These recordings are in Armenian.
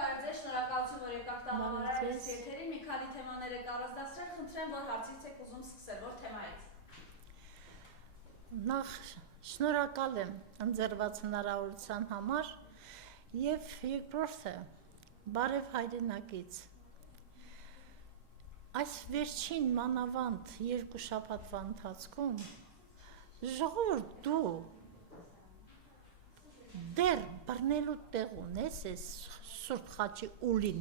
Բարև ձեզ, շնորհակալություն, որ եկաք տաղավարարից եթերին, մի քանի թեմաներ եք առանձնացրել, խնդրեմ, որ հարցից եք ուզում սկսել, որ թեմայից։ Նախ շնորհակալ եմ ընձեռված հնարավորության համար և երկրորդը բարև հայրենակից։ Այս վերջին մանավանդ երկու շաբաթվա ընթացքում ժողովուրդ դու դեռ բռնելու տեղ ունես այս Սուրբ Խաչի ուլին։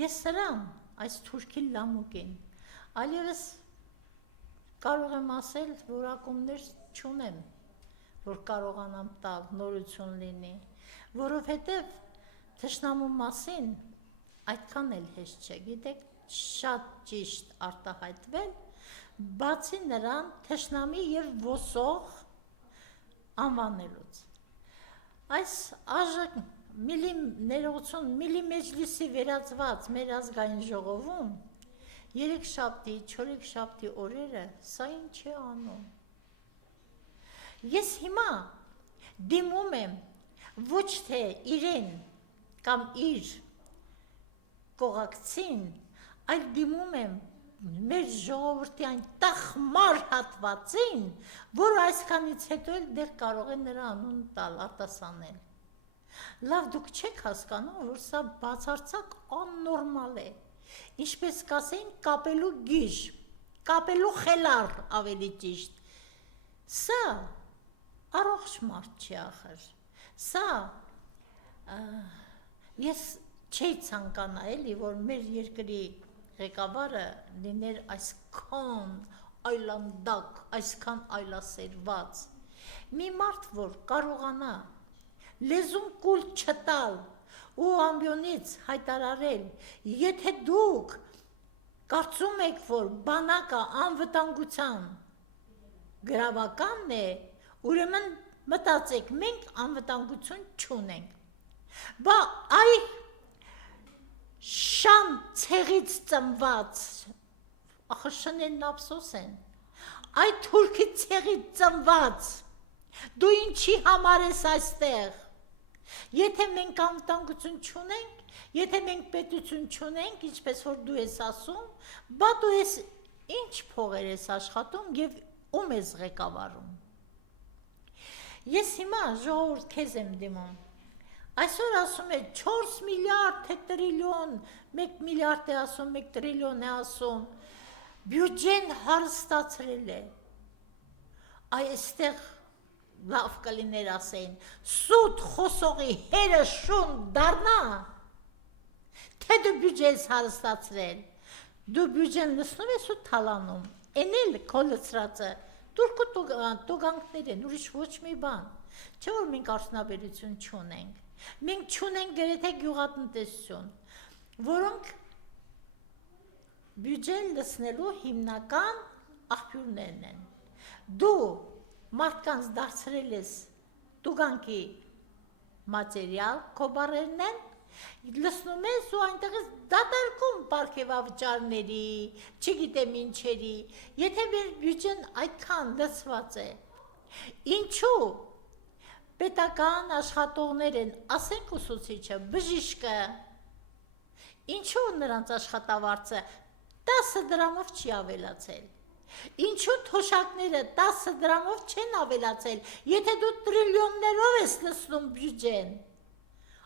Ես սրան, այս թուրքի լամուկին, այլևս կարող եմ ասել, որակումներ չունեմ, որ կարողանամ տալ, նորություն լինի, որովհետև թշնամու մասին այդքան էլ հեշտ չէ, գիտեք, շատ ճիշտ արտահայտվել, բացի նրան թշնամի և ոսող անվանելուց։ Այս ներողություն միլիմեջլիսի վերածված մեր ազգային ժողովում 3 շաբթի, 4 շաբթի օրերը սա ինչ է անում։ Ես հիմա դիմում եմ ոչ թե իրեն կամ իր կողակցին, այլ դիմում եմ մեր ժողովրդի այն տխմար հատվածին, որ այսքանից հետո էլ դեռ կարող է նրա անուն տալ, արտասանել։ Լավ, դուք չեք հասկանում, որ սա բացարձակ աննորմալ է, ինչպես կասեին կապելու գիժ, կապելու խելառ ավելի ճիշտ։ Սա առողջ մարդ չի ախր, սա ես չէի ցանկանա էլի, որ մեր երկրի ղեկավարը լիներ այսքան այլանդակ, այսքան այլասերված։ Մի մարդ, որ կարողանա լեզուն կուլ չտալ ու ամբյոնից հայտարարել, եթե դուք կարծում եք, որ բանակը անվտանգության գրավականն է, ուրեմն մտածեք, մենք անվտանգություն չունենք։ Բա այ շան ցեղից ծնված, ախր շներն ափսոս են, այ թուրքի ցեղից ծնված, դու ինչի համար ես այստեղ։ Եթե մենք անվտանգություն չունենք, եթե մենք պետություն չունենք, ինչպես որ դու ես ասում, բա դու ես ինչ փողեր ես աշխատում և ում ես ղեկավարում։ Ես հիմա ժողովուրդ քեզ եմ դիմում։ Այսօր ասում է 4 միլիարդ, թե տրիլիոն, 1 միլիարդ է ասում, 1 տրիլիոն է ասում, բյուջեն հարստացրել է։ Այստեղ լավ կլիներ ասեին, սուտ խոսողի հերը շուն դառնա, թե դու բյուջե ես հարստացրել, դու բյուջեն լցնում ես ու թալանում, են էլ քո լցրածը, տուրք ու տուգանքներ են, ուրիշ ոչ մի բան, չէ որ մենք արդյունաբերություն չունենք, մենք չունենք գրեթե գյուղատնտեսություն, որոնք բյուջեն լցնելու հիմնական աղբյուրներն են։ Դու մարդկանց դարձրել ես տուգանքի մատերիալ, քո բառերն են, լցնում ես ու այնտեղ ես դատարկում պարգևավճարների, չգիտեմ ինչերի, եթե մեր բյուջեն այդքան լցված է, ինչու պետական աշխատողներ են, ասենք ուսուցիչը, բժիշկը, ինչու նրանց աշխատավարձը 10 դրամով չի ավելացել, ինչու թոշակները 10 դրամով չեն ավելացել, եթե դու տրիլիոններով ես լցնում բյուջեն,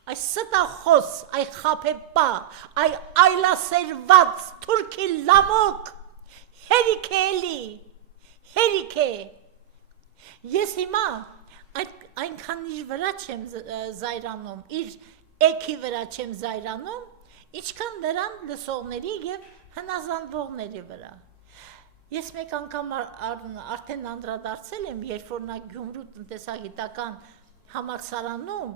այ ստախոս, այ խաբեբա, այ այլասերված թուրքի լամոկ, հերիք է էլի, հերիք է։ Ես հիմա այնքան իր վրա չեմ զայրանում, իր էքի վրա չեմ զայրանում, ինչքան նրան լսողների և հնազանդվողների վրա։ Ես մեկ անգամ արդեն անդրադարձել եմ, երբ որ նա Գյումրու տնտեսագիտական համալսարանում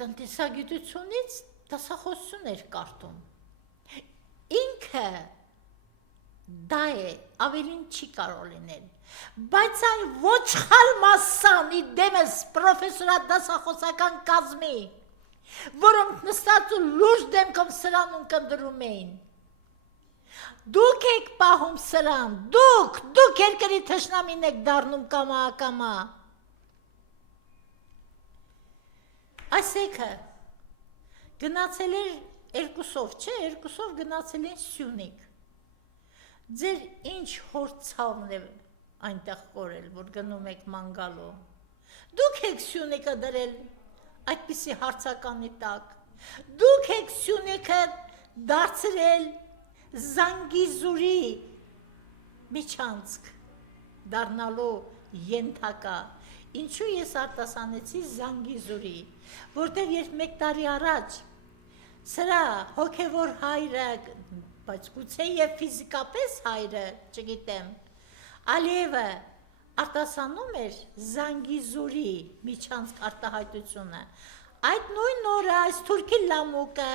տնտեսագիտությունից դասախոսություն էր կարդում։ Ինքը դա է, ավելին չի կարող լինել, բայց այն ոչխար մասսան ի դեմս պրոֆեսորատ դասախոսական կազմի, որոնք նստած ու լուրջ դեմքով սրանում կնդրում էին։ Դուք եք պահում սրան, դուք երկրի թշնամին եք դառնում կամա։ Այսեքը գնացել էր երկուսով, չէ, երկուսով գնացել են Սյունիք։ Ձեր ինչ հորցավն է այնտեղ կորել, որ գնում եք մանգալու։ Դուք եք Սյունիքը դրել այդպիսի հարցականի տակ։ Դուք եք Սյունիքը դարձրել Զանգիզուրի միջանցք դառնալու ենթակա։ Ինչու ես արտասանեցի Զանգիզուրի, որտեղ երբ 1 տարի առաջ սրա հոգևոր հայրը, բայց գուցե եւ ֆիզիկապես հայրը, չգիտեմ, Ալիևը արտասանում էր Զանգիզուրի միջանցք արտահայտությունը, այդ նույն օրը այս թուրքի լամուկը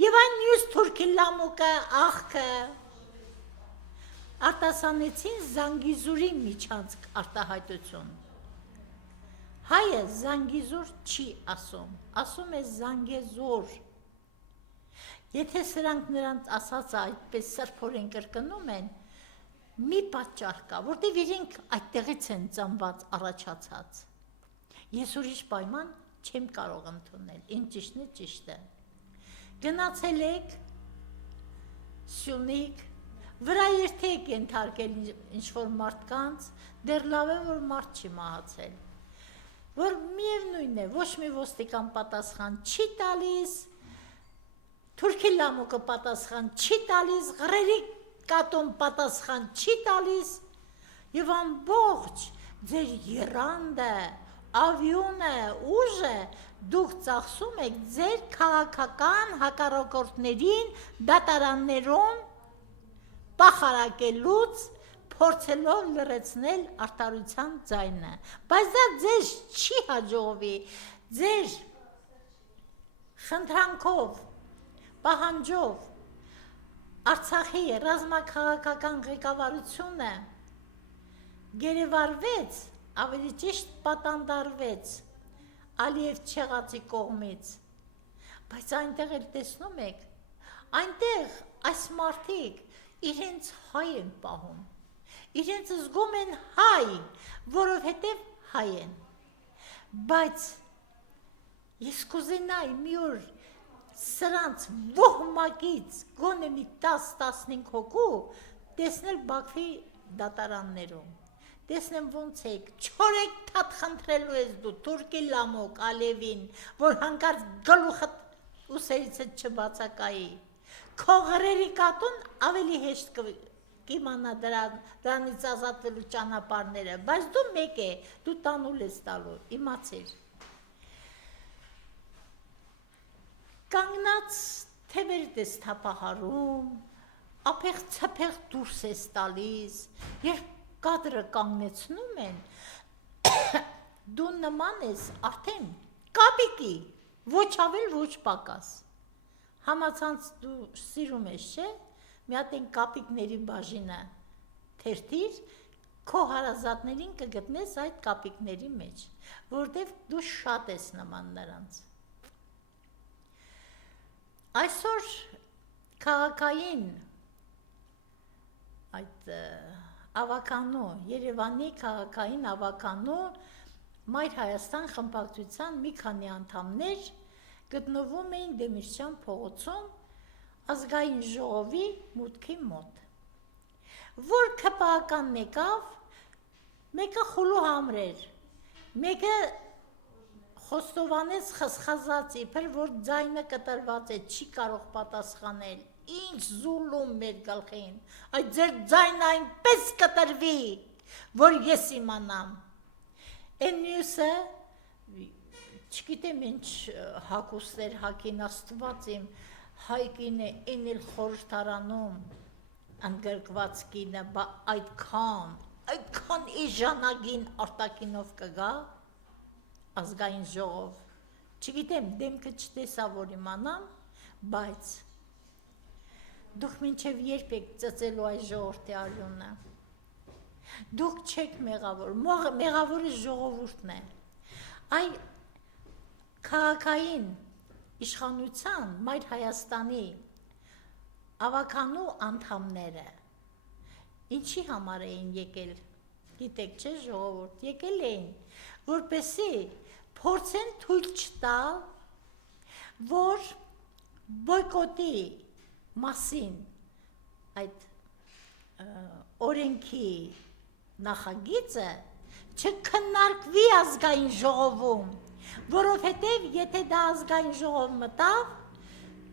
եւ այն մյուս թուրքի լամուկը աղքը արտասանեցին Զանգիզուրի միջանցք արտահայտություն։ Հայը Զանգիզուր չի ասում, ասում է Զանգեզուր։ Եթե սրանք նրանց ասածը այդպես սրբորեն կրկնում են, մի պատճառ կա, որտեղ իրենք այդտեղից են ծնված առաջացած։ Ես ուրիշ պայման չեմ կարող ընդունել, ինչ ճիշտն է ճիշտ է։ Գնացել եք Սյունիք, վրա երթեք ենթարկել ինչ-որ մարդկանց, դեռ լավ է, որ մարդ չի մահացել, որ միևնույն է, ոչ մի ոստիկան պատասխան չի տալիս, թուրքի լամուկը պատասխան չի տալիս, ղրերի կատուն պատասխան չի տալիս, եւ ամբողջ ձեր եռանդը, ավյունը, ուժը դուք ծախսում եք ձեր քաղաքական հակառակորդներին դատարաններում պախարակելուց, փորձելով լրացնել արտարության ձայնը, բայց դա ձեզ չի հաջողվի, ձեր խնդրանքով, պահանջով Արցախի ռազմաքաղաքական ղեկավարությունը գերեվարվեց, ավելի ճիշտ պատանդարվեց Ալիև Չեղածի կողմից, բայց այնտեղ էլ տեսնում եք, այնտեղ այս մարդիկ իրենց հայ են պահում, իրենց զգում են հայ, որովհետև հայ են, բայց ես կուզենայի մի օր սրանց ոհմակից գոնե մի 10-15 հոգու տեսնել Բաքվի դատարաններում, տեսնեմ ոնց եք, չորեք թաթ խնդրելու ես դու թուրքի լամոկ Ալիևին, որ հանկարծ գլուխդ ուսերից չբացակայի, քո ղրերի կատուն ավելի հեշտ կիմանա դրանից ազատվելու ճանապարհները, բայց դու մեկ է, դու տանուլ ես տալու, իմացիր։ Կանգնած թևերդ ես թափահարում, ափեղ ցփեղ դուրս ես տալիս, երբ կադրը կանգնեցնում են, դու նման ես արդեն կապիկի, ոչ ավել, ոչ պակաս։ Համացանց դու սիրում ես, չէ՞, մի հատ են կապիկների բաժինը թերթիր, քո հարազատներին կգտնես այդ կապիկների մեջ, որտեղ դու շատ ես նման նրանց։ Այսօր քաղաքային այդ ավականու, Երևանի քաղաքային ավականու Մայր Հայաստան խմբակցության մի քանի անդամներ գտնվում էին Դեմիրճյան փողոցում ազգային ժողովի մուտքի մոտ, որ ԿՊԱ-ականն եկավ, մեկը խուլու համրեր, մեկը խոստովանեց խսխազած իբր, որ ձայնը կտրված է, չի կարող պատասխանել, ինչ զուլում մեր գլխին, այդ ձեր ձայնը այնպես կտրվի, որ ես իմանամ։ Են մյուսը, չգիտեմ ինչ հակուստեր հակին աստված իմ, հայկին է են էլ խորհրդարանում ընդգրկված կինը, բա այդքան էժանագին արտակինով կգա, ազգային ժողով, չգիտեմ, դեմքը չտեսա, որ իմանամ, բայց դուք մինչև երբ եք ծծելու այս ժողովրդի արյունը, դուք չեք մեղավոր, մեղավորը ժողովուրդն է, այ քաղաքային իշխանության Մայր Հայաստանի ավականու անդամները, ինչի համար էին եկել, գիտեք չէ ժողովուրդ, եկել էին, որպեսզի փորձեն թույլ չտալ որ բոյկոտի մասին այդ օրենքի նախագիծը չքննարկվի ազգային ժողովում, որովհետև եթե դա ազգային ժողով մտավ,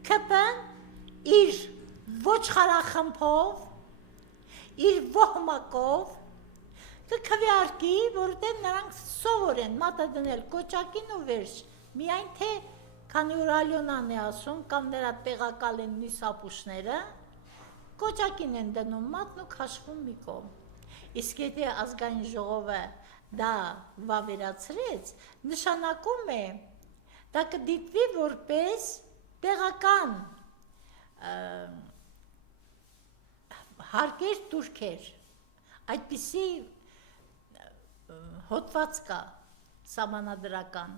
ԿՊ-ն իր ոչխարախմբով, իր ոհմակով կքվեարկի, որովհետև նրանք սովոր են մատադնել կոճակին ու վերջ, միայն թե քանի որ Ալյոնան է ասում, կամ նրա տեղակալ են մյուս ապուշները, կոճակին են դնում մատն ու քաշվում մի կողմ։ Իսկ եթե ազգային ժողովը դա վավերացրեց, նշանակում է, դա կդիտվի որպես տեղական հարկեր տուրքեր, այդպիսի հոտված կա սահմանադրական,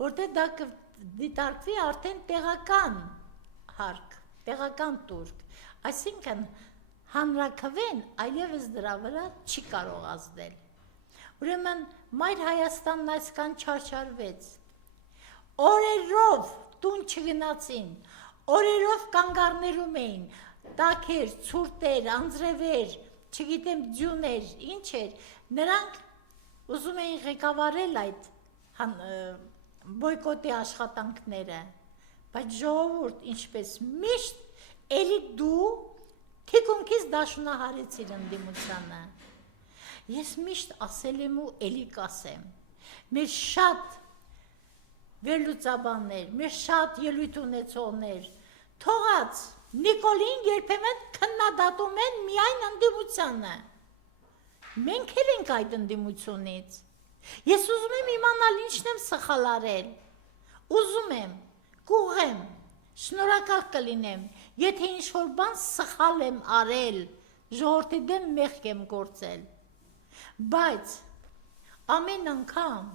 որտեղ դա կդիտարկվի արդեն տեղական հարկ, տեղական տուրք, այսինքն հանրաքվեն այլևս դրա վրա չի կարող ազդել։ Ուրեմն Մայր Հայաստանն այսքան չարչարվեց, օրերով տուն չգնացին, օրերով կանգառներում էին, տաքեր, ցուրտեր, անձրևեր, չգիտեմ ձյուներ, ինչ էր, նրանք ուզում էին ղեկավարել այդ բոյկոտի աշխատանքները, բայց ժողովուրդ ինչպես միշտ, էլի դու թիկունքից դաշնահարեցիր ընդդիմությանը։ Ես միշտ ասել եմ ու էլի կասեմ, մեր շատ վերլուծաբաններ, մեր շատ ելույթ ունեցողներ, թողած Նիկոլին երբեմն քննադատում են միայն ընդդիմությանը։ Մենք էլ ենք այդ ընդդիմությունից։ Ես ուզում եմ իմանալ ինչն եմ սխալ արել։ Ուզում եմ, կուղեմ, շնորհակալ կլինեմ, եթե ինչ-որ բան սխալ եմ արել, ժողովրդի դեմ մեղք եմ գործել։ Բայց ամեն անգամ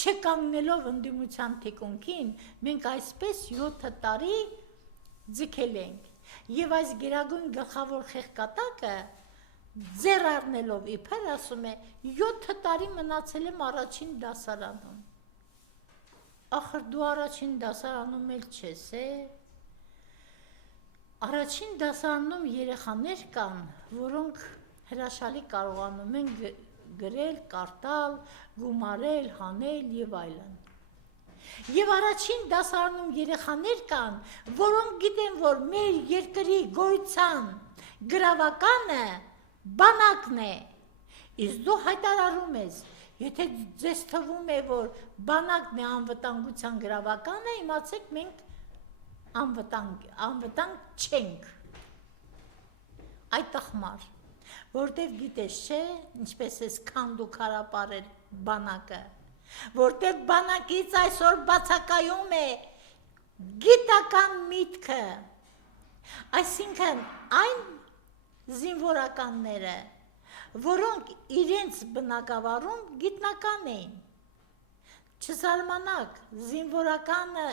չկանգնելով ընդդիմության թիկունքին, մենք այսպես 7 տարի ձգել ենք, և այս գերագույն գլխավոր խեղկատակը ձեռ առնելով իբր ասում է 7 տարի մնացել եմ առաջին դասարանում։ Ախր դու առաջին դասարանում էլ չես, Առաջին դասարանում երեխաներ կան, որոնք հրաշալի կարողանում են գրել, կարդալ, գումարել, հանել և այլն։ Եվ առաջին դասարանում երեխաներ կան, որոնք գիտեն, որ մեր երկրի գոյության գրավականը բանակն է։ Իսկ դու հայտարարում ես, եթե ձեզ թվում է, որ բանակն է անվտանգության գրավականը, իմացեք մենք անվտանգ չենք։ Այդ տխմար, որտև գիտես չէ, ինչպես ես քանդու քարապարել բանակը, որտև բանակից այսօր բացակայում է գիտական միտքը, այսինքն այն զինվորականները, որոնք իրենց բնակավարում գիտնական էին, չզարմանաք, զինվորականը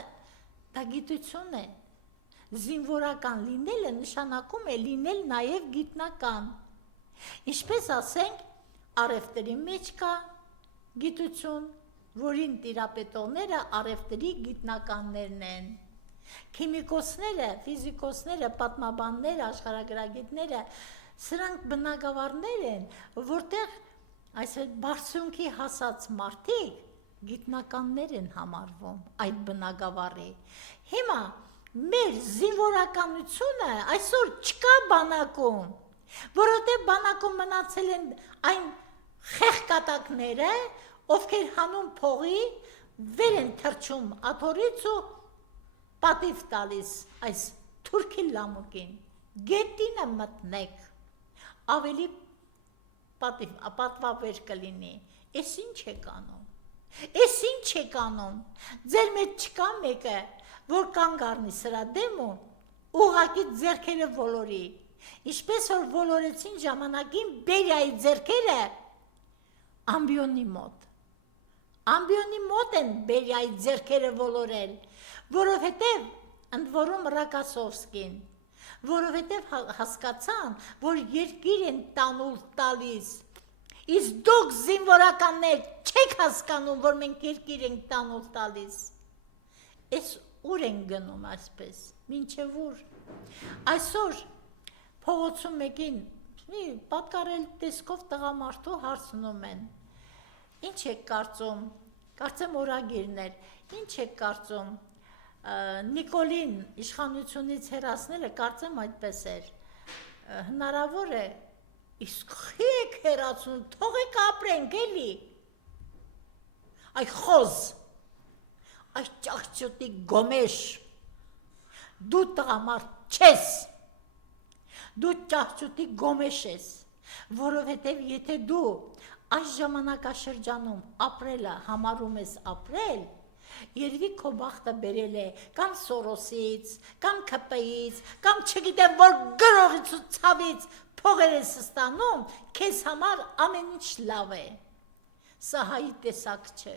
դա գիտություն է, զինվորական լինելը նշանակում է լինել նաև գիտնական, ինչպես ասենք, առևտրի մեջ կա գիտություն, որին տիրապետողները առևտրի գիտնականներն են, քիմիկոսները, ֆիզիկոսները, պատմաբանները, աշխարհագրագետները, սրանք բնակավարներ են, որտեղ այսպես բարձունքի հասած մարդիկ գիտնականներ են համարվում այդ բնակավարի։ Հիմա մեր զինվորականությունը այսօր չկա բանակում, որովհետև բանակում մնացել են այն խեղկատակները, ովքեր հանուն փողի վեր են թռչում աթոռից ու պատիվ տալիս այս թուրքի լամուկին, գետինը մտնեք, ավելի պատվավեր կլինի, ես ինչ եք անում, ես ինչ եք անում, ձեր մեջ չկա մեկը, որ կանգ առնի սրա դեմ ու ուղղակի ձեռքերը ոլորի, ինչպես որ ոլորեցին ժամանակին Բերիայի ձեռքերը ամբիոնի մոտ են Բերիայի ձեռքերը ոլորել, որովհետև ընդ որում Ռակասովսկին, որովհետև հասկացան, որ երկիր են տանուլ տալիս, իսկ դուք զինվորականներ չեք հասկանում, որ մենք երկիր ենք տանուլ տալիս, ես ուր են գնում այսպես, մինչև ուր։ Այսօր փողոցում մեկին մի պատկառել տեսքով տղամարդու հարցնում են. Ինչ եք կարծում, կարծեմ օրագիրներ, ինչ եք կարծում, Նիկոլին իշխանությունից հեռացնելը կարծեմ այդպես էր, հնարավոր է, իսկ խի եք հեռացնում, թողեք ապրենք էլի, այ խոզ, այ ճաղճոտի գոմեշ, դու տղամարդ չես, դու ճաղճոտի գոմեշ ես, որովհետև եթե դու այս ժամանակաշրջանում ապրելը համարում ես ապրել, երևի քո բախտը բերել է կամ Սորոսից, կամ ՔՊ-ից, կամ չգիտեմ որ գրողից ու ցավից փողեր ես ստանում, քեզ համար ամեն ինչ լավ է։ Սա հայի տեսակ չէ։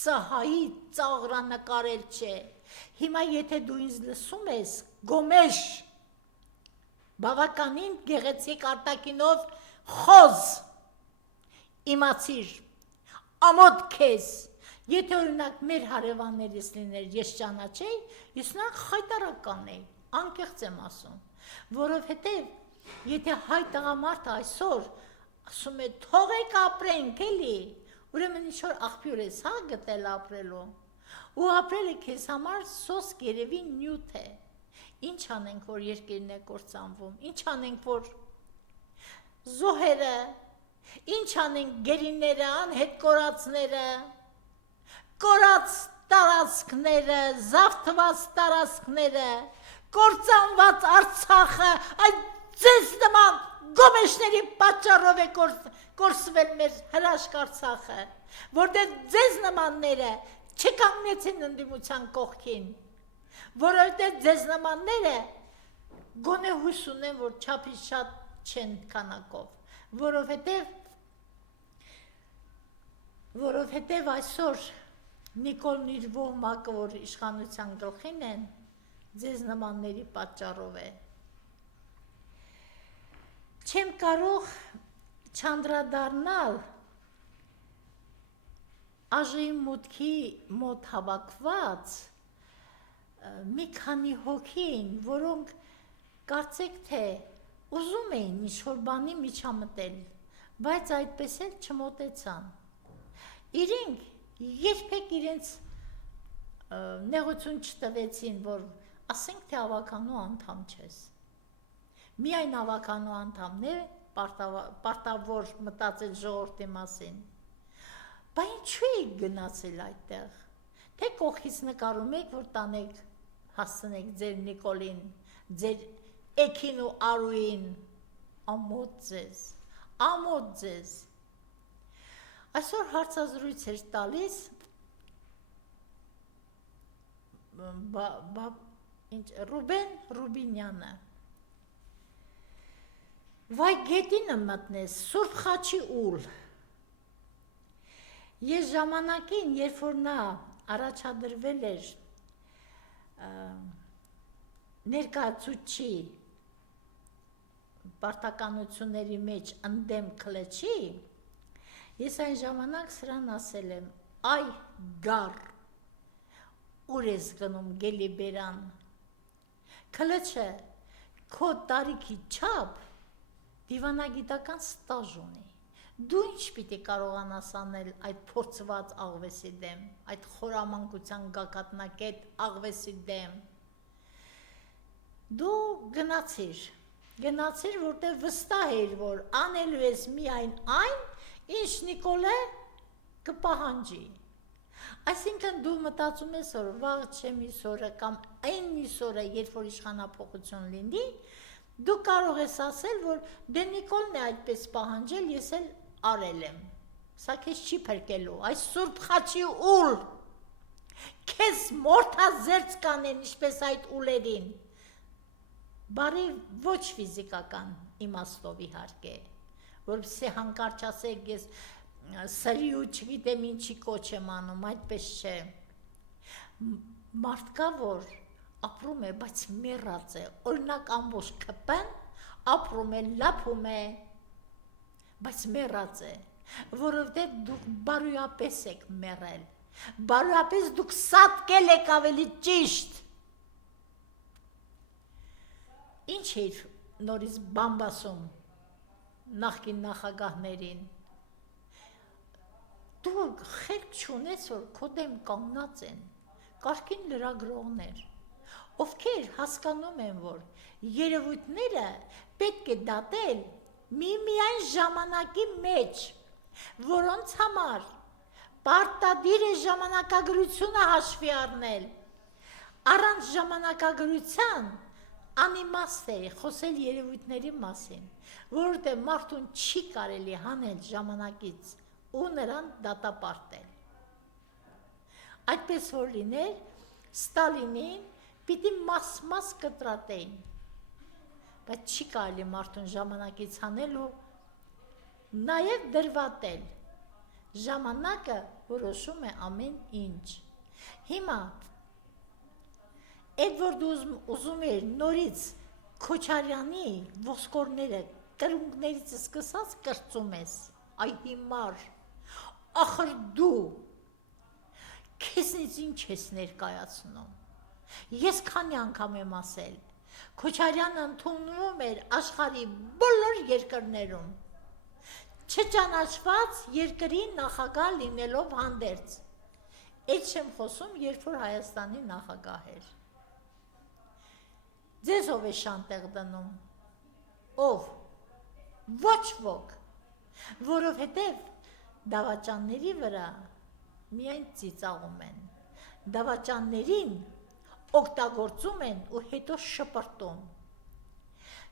Սա հայի ծաղրանկարել չէ։ Հիմա եթե դու ինձ լսում ես, գոմեշ, բավականին գեղեցիկ արտակինով խոզ, իմացիր, ամոթ քեզ, եթե օրինակ մեր հարևաններից լիներ, ես ճանաչեի, ես նրանք խայտարական էի, անկեղծ եմ ասում, որովհետև եթե հայ տղամարդը այսօր ասում է թողեք ապրենք էլի, ուրեմն ինչ-որ աղբյուր ես հա գտել ապրելու, ու ապրելը քեզ համար սոսկ երևի նյութ է, ինչ անենք, որ երկիրն է կործանվում, ինչ անենք, որ զոհերը, ինչ անենք գերիները, անհետ կորածները, կորած տարածքները, զավթված տարածքները, կործանված Արցախը, այդ ձեզ նման գոմեշների պատճառով է կորսվել մեր հրաշք Արցախը, որտեղ ձեզ նմանները չկանգնեցին ընդդիմության կողքին, որովհետև ձեզ նմանները գոնե հույս ունեն, որ չափից շատ չեն քանակով, որովհետև այսօր Նիկոլն իր ոհմակը, որ իշխանության գլխին են, ձեզ նմանների պատճառով է։ Չեմ կարող չանդրադառնալ ԱԺ-ի մուտքի մոտ հավաքված մի քանի հոգին, որոնք կարծեք թե ուզում էին ինչ-որ բանի միջամտել, բայց այդպես էլ չմոտեցան։ Իրենք երբեք իրենց նեղություն չտվեցին, որ ասենք թե ավականու անդամ չես։ Միայն ավականու անդամն է պարտավոր մտածել ժողովրդի մասին։ Բա ինչու եք գնացել այդտեղ։ Թե կողքից նկարում եք, որ տանեք, հասցնեք ձեր Նիկոլին, ձեր Էքին ու Արուին, ամոթ ձեզ, ամոթ ձեզ։ Այսօր հարցազրույց էր տալիս Ռուբեն Ռուբինյանը։ Վայ գետինը մտնես, Սուրբ Խաչի ուլ։ Ես ժամանակին, երբ որ նա առաջադրվել էր ներկայացուցչի պարտականությունների մեջ ընդդեմ քլեչի, ես այն ժամանակ սրան ասել եմ, այ գար, ուր ես գնում գելի բերան, քլեչը քո տարիքի չափ դիվանագիտական ստաժ ունի, դու ինչ պիտի կարողանաս անել այդ փորձված աղվեսի դեմ, այդ խորամանկության գագաթնակետ աղվեսի դեմ, դու գնացիր, որտեղ վստահ էր, որ անելու ես միայն այն, ինչ Նիկոլը կպահանջի։ Այսինքն դու մտածում ես, որ վաղ չէ մյուս օրը կամ այն մյուս օրը, երբ որ իշխանափոխություն լինի, դու կարող ես ասել, որ դե Նիկոլն է այդպես պահանջել, ես էլ արել եմ։ Սա քեզ չի փրկելու, այս Սուրբ Խաչի ուլ, քեզ մորթազերծ կանեն, ինչպես այդ ուլերին, բարի ոչ ֆիզիկական իմաստով իհարկե, որպեսզի հանկարծ ասեք, ես սրի ու չգիտեմ ինչի կոչ եմ անում, այդպես չէ։ Մարդկա, որ ապրում է, բայց մեռած է, օրինակ ամբողջ ԿՊ-ն ապրում է, լափում է, բայց մեռած է, որովհետև դուք բարոյապես եք մեռել, Բարոյապես դուք սատկել եք ավելի ճիշտ։ Ինչ էր նորից բամբասում նախկին նախագահներին։ Դու խելք չունես, որ քո դեմ կանգնած են կարգին լրագրողներ, ովքեր հասկանում են, որ երևույթները պետք է դատել միայն ժամանակի մեջ, որոնց համար պարտադիր է ժամանակագրությունը հաշվի առնել։ Առանց ժամանակագրության անիմաստ է խոսել երևույթների մասին, որովհետև մարդուն չի կարելի հանել ժամանակից ու նրան դատապարտել։ Այդպես որ լիներ, Ստալինին պիտի մաս-մաս կտրատեին, բայց չի կարելի մարդուն ժամանակից հանել ու նաև դրվատել։ Ժամանակը որոշում է ամեն ինչ։ Հիմա, այդ որ դու ուզում էր նորից Քոչարյանի ոսկորները կրունկներից սկսած կրծում ես, այ հիմար, ախր դու քեզնից ինչ ես ներկայացնում։ Ես քանի անգամ եմ ասել, Քոչարյանը ընդունվում էր աշխարհի բոլոր երկրներում, չճանաչված երկրի նախագահ լինելով հանդերձ։ Այդ չեմ խոսում, երբ որ Հայաստանի նախագահ էր։ Ձեզ ով է շանտեղ դնում։ Ով։ Ոչ ոք, որովհետև դավաճանների վրա միայն ծիծաղում են, դավաճաններին օգտագործում են ու հետո շպրտում։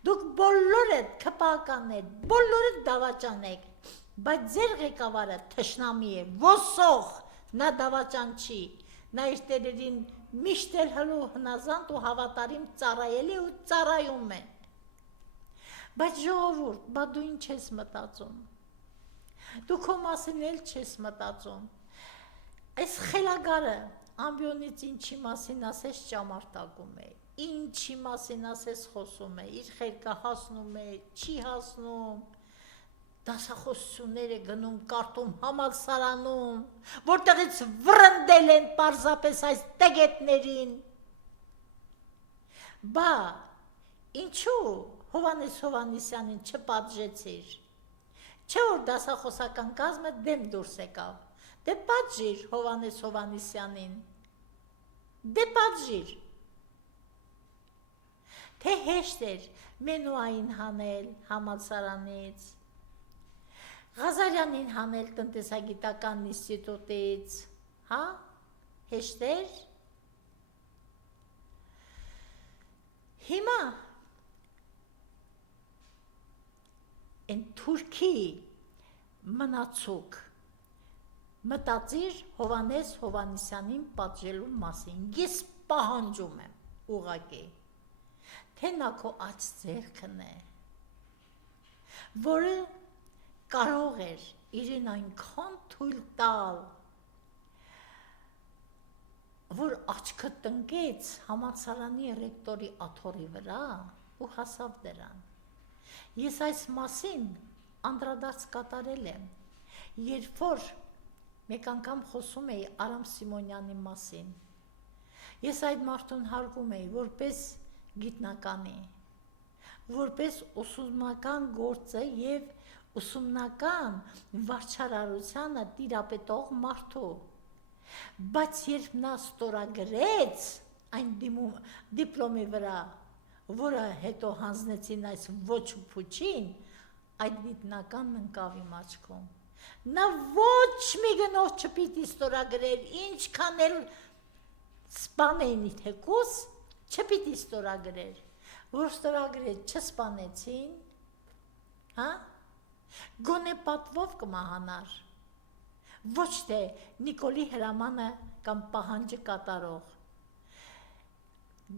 Դուք բոլորդ քպականներ, բոլորդ դավաճան եք, բայց ձեր ղեկավարը թշնամի է, ոսող, նա դավաճան չի, նա իր տերերին միշտ էլ հլու հնազանդ ու հավատարիմ ծառայելի ու ծառայում է։ Բայց ժողովուրդ, բա դու ինչ ես մտածում։ Դու քո մասին էլ չես մտածում։ Այս խելագարը ամբյոնից ինչի մասին ասես ճամարտակում է, ինչի մասին ասես խոսում է, իր խելքը հասնում է, չի հասնում, դասախոսություններ է գնում, կարտում համալսարանում, որտեղից վրընդել են պարզապես այս տգետներին։ Բա, ինչու Հովհաննես Հովհաննիսյանին չպատժեցիր, չէ որ դասախոսական կազմը դեմ դուրս եկավ, դե պատժիր Հովհաննես Հովհաննիսյանին, դե պատժիր, թե հեշտ էր մենուային հանել համալսարանից, Ղազարյանին հանել տնտեսագիտական ինստիտուտից, հա, հեշտ էր, հիմա են թուրքի մնացուկ մտածիր Հովհաննես Հովհաննիսյանին պատժելու մասին, ես պահանջում եմ ուղղակի, թե նա քո աջ ձեռքն է, որը կարող էր իրեն այնքան թույլ տալ, որ աչքը տնկեց համալսարանի ռեկտորի աթոռի վրա ու հասավ դրան։ Ես այս մասին անդրադարձ կատարել եմ, երբ որ մեկ անգամ խոսում էի Արամ Սիմոնյանի մասին։ Ես այդ մարդուն հարգում էի որպես գիտնականի, որպես ուսումնական գործը եւ ուսումնական վարչարարությանը տիրապետող մարդու, բայց երբ նա ստորագրեց այն դիպլոմի վրա, որը հետո հանձնեցին այս ոչ փուչին, այդ գիտնականն ընկավ իմ աչքում։ Նա ոչ մի գնով չպիտի ստորագրեր, ինչքան էլ սպանեին թեկուս, չպիտի ստորագրեր, որ ստորագրեց չսպանեցին, հա, գոնե պատվով կմահանար, ոչ թե Նիկոլի հրամանը կամ պահանջը կատարող,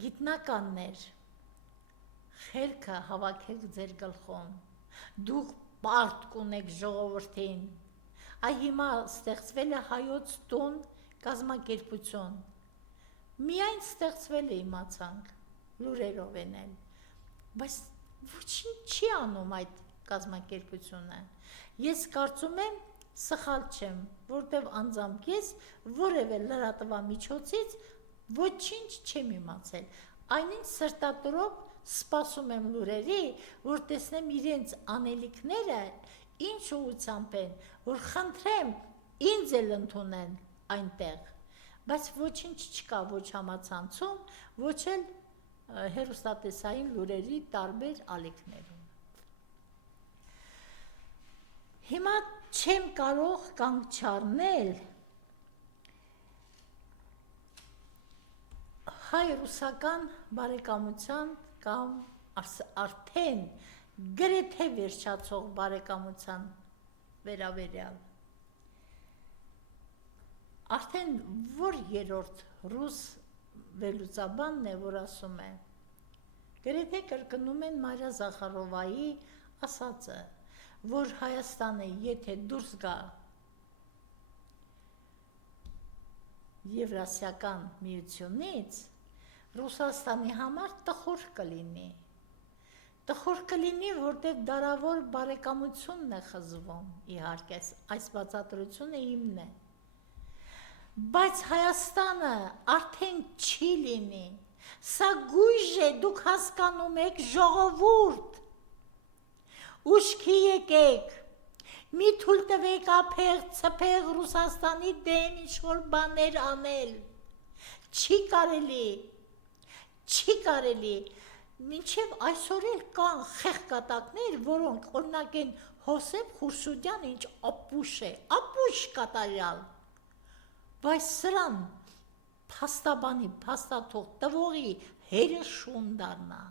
գիտնականներ, խելքը հավաքեք ձեր գլխում, դուք պարտ կունեք ժողովրդին, այ հիմա ստեղծվել է հայոց տուն կազմակերպություն, միայն ստեղծվել է իմացանք, լուրերով են էլ, բայց ոչինչ չի անում այդ կազմակերպությունը, ես կարծում եմ սխալ չեմ, որտեվ անձամբ ես որևէ լրատվամիջոցից ոչինչ չեմ իմացել, այնինչ սրտատրոփ սպասում եմ լուրերի, որ տեսնեմ իրենց անելիքները ինչ ուղղությամբ են, որ խնդրեմ ինձ էլ ընդունեն այնտեղ, բայց ոչինչ չկա ոչ համացանցում, ոչ էլ հեռուստատեսային լուրերի տարբեր ալիքներում։ Հիմա չեմ կարող կանգ չառնել հայ-ռուսական բարեկամության կամ արդեն գրեթե վերջացող բարեկամության վերաբերյալ։ Արդեն որ երրորդ ռուս վերլուծաբանն է, որ ասում է, գրեթե կրկնում են Մարիա Զախարովայի ասածը, որ Հայաստանը եթե դուրս գա Եվրասիական միությունից, Ռուսաստանի համար տխուր կլինի։ Տխուր կլինի, որտեղ դարավոր բարեկամությունն է խզվում, իհարկե, այս բացատրությունը իմն է։ Բայց Հայաստանը արդեն չի լինի, սա գույժ է, դուք հասկանում եք, ժողովուրդ, ուշքի եկեք, մի թույլ տվեք ափեղ, ցփեղ Ռուսաստանի դեմ ինչ-որ բաներ անել, չի կարելի, մինչև այսօր էլ կան խեղկատակներ, որոնք օրինակ են Հոսեփ Խուրշուդյան ինչ ապուշ է, ապուշ կատարյալ, բայց սրան փաստաթող տվողի հերը շուն դառնա,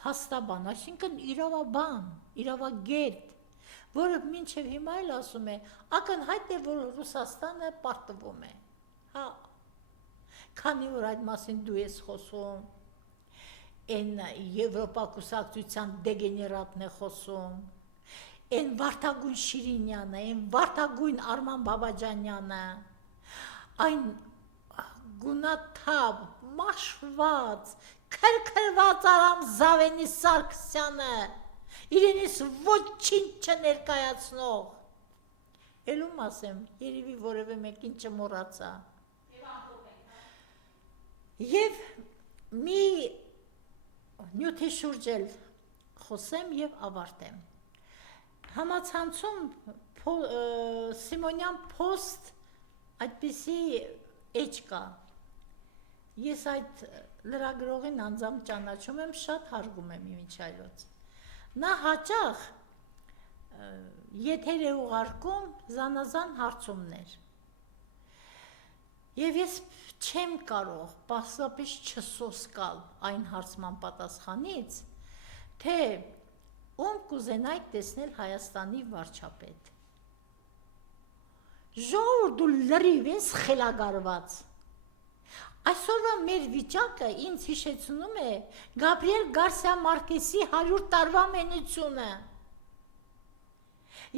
փաստաբան, այսինքն իրավաբան, իրավագետ, որը մինչև հիմա էլ ասում է, ակնհայտ է, որ Ռուսաստանը պարտվում է, հա, քանի որ այդ մասին դու ես խոսում, են Եվրոպա կուսակցության դեգեներատն է խոսում, են Վարդագույն Շիրինյանը, են Վարդագույն Արման Բաբաջանյանը, այն գունաթափ, մաշված, քրքրված Արամ Զավենի Սարգսյանը, իրենից ոչինչ չներկայացնող, Էլում ասեմ, երևի որևէ մեկին չմոռացա։ Եվ մի նյութի շուրջ էլ խոսեմ և ավարտեմ։ Համացանցում Սիմոնյան Փոստ այդպիսի էջ կա։ Ես այդ լրագրողին անձամբ ճանաչում եմ, շատ հարգում եմ մինչ այլոց։ Նա հաճախ եթեր է ուղարկում զանազան հարցումներ։ Եվ ես չեմ կարող պարզապես չսոսկալ այն հարցման պատասխանից, թե ում կուզենայիք տեսնել Հայաստանի վարչապետ։ Ժողովուրդ դու լրիվ ես խելագարված։ Այսօրվա մեր վիճակը ինձ հիշեցնում է Գաբրիել Գարսիա Մարկեսի 100 տարվա մենությունը։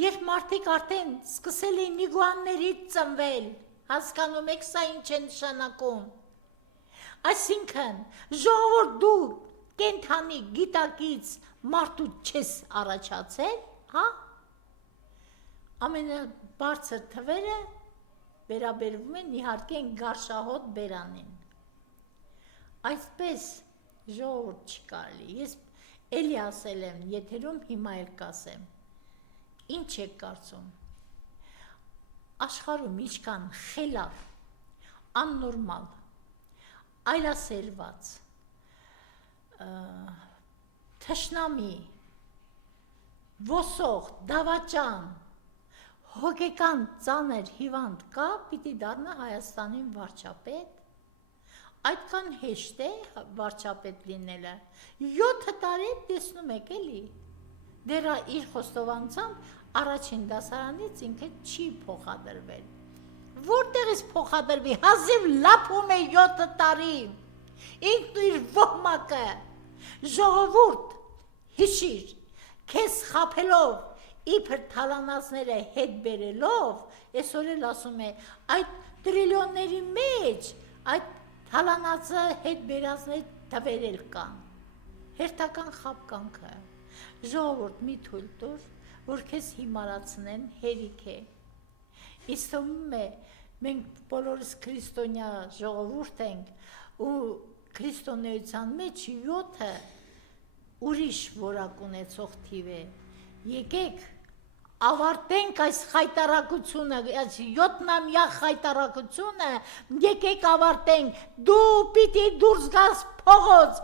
Երբ մարդիկ արդեն սկսել էին իգուաններից ծնվել, հասկանում եք սա ինչ է նշանակում։ Այսինքն, ժողովուրդ դու կենդանի գիտակից մարդու չես առաջացել, հա? Ամենաբարձր թվերը վերաբերվում են իհարկե Գարշահոտ Բերանին։ Այսպես ժողովուրդ չի կարելի։ Ես էլի ասել եմ, եթերում հիմա էլ կասեմ։ Ինչ եք կարծում։ Աշխարհում ինչքան խելար, աննորմալ, այլասերված, թշնամի, ոսող, դավաճան, հոգեկան ծանր հիվանդ կա, պիտի դառնա Հայաստանին վարչապետ, այդքան հեշտ է վարչապետ լինելը, 7 տարի տեսնում եք էլի, դեռ իր խոստովանությամբ առաջին դասարանից ինքը չի փոխադրվել, որտեղից փոխադրվի, հազիվ լափում է 7 տարի, ինքն իր ոհմակը, ժողովուրդ, հիշիր, քեզ խաբելով, իբր թալանածները հետ բերելով, այսօր էլ ասում է, այդ տրիլիոնների մեջ, այդ թալանածը հետ բերածներ թվերել կան, հերթական խաբկանքը, ժողովուրդ մի թույլ տուր, որ քեզ հիմարացնեն հերիք է, Ինձ թվում է, մենք բոլորս քրիստոնյա ժողովուրդ ենք ու քրիստոնեության մեջ 7-ը ուրիշ որակ ունեցող թիվ է։ Եկեք ավարտենք այս խայտարակությունը, այս 7-ամյա խայտարակությունը, եկեք ավարտենք, դու պիտի դուրս գաս փողոց,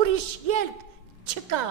ուրիշ ելք չկա։